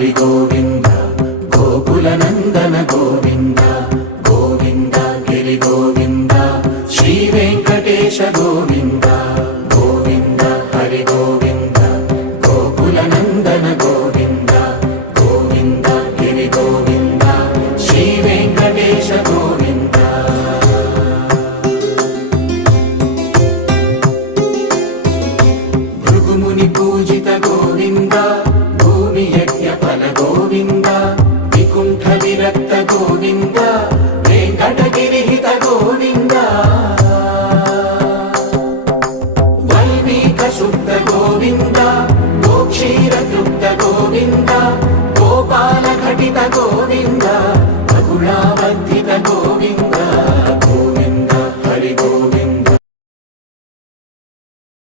హరి గోవింద గోకుల నందన గోవింద గోవింద గిరి గోవింద శ్రీ వెంకటేశ గోవింద గోవింద హరి గోవింద గోకుల నందన గోవింద గోవింద గిరి గోవింద శ్రీ వెంకటేశ గోవింద భృగుముని పూజిత గోవింద భూమి యజ్ఞ ఫల గోవింద వికుంఠ విరక్త గోవింద వెంకటగిరిహిత గోవింద వైదిక శుద్ధ గోవింద గోక్షీర తృప్త గోవింద గోపాల ఘటిత గోవింద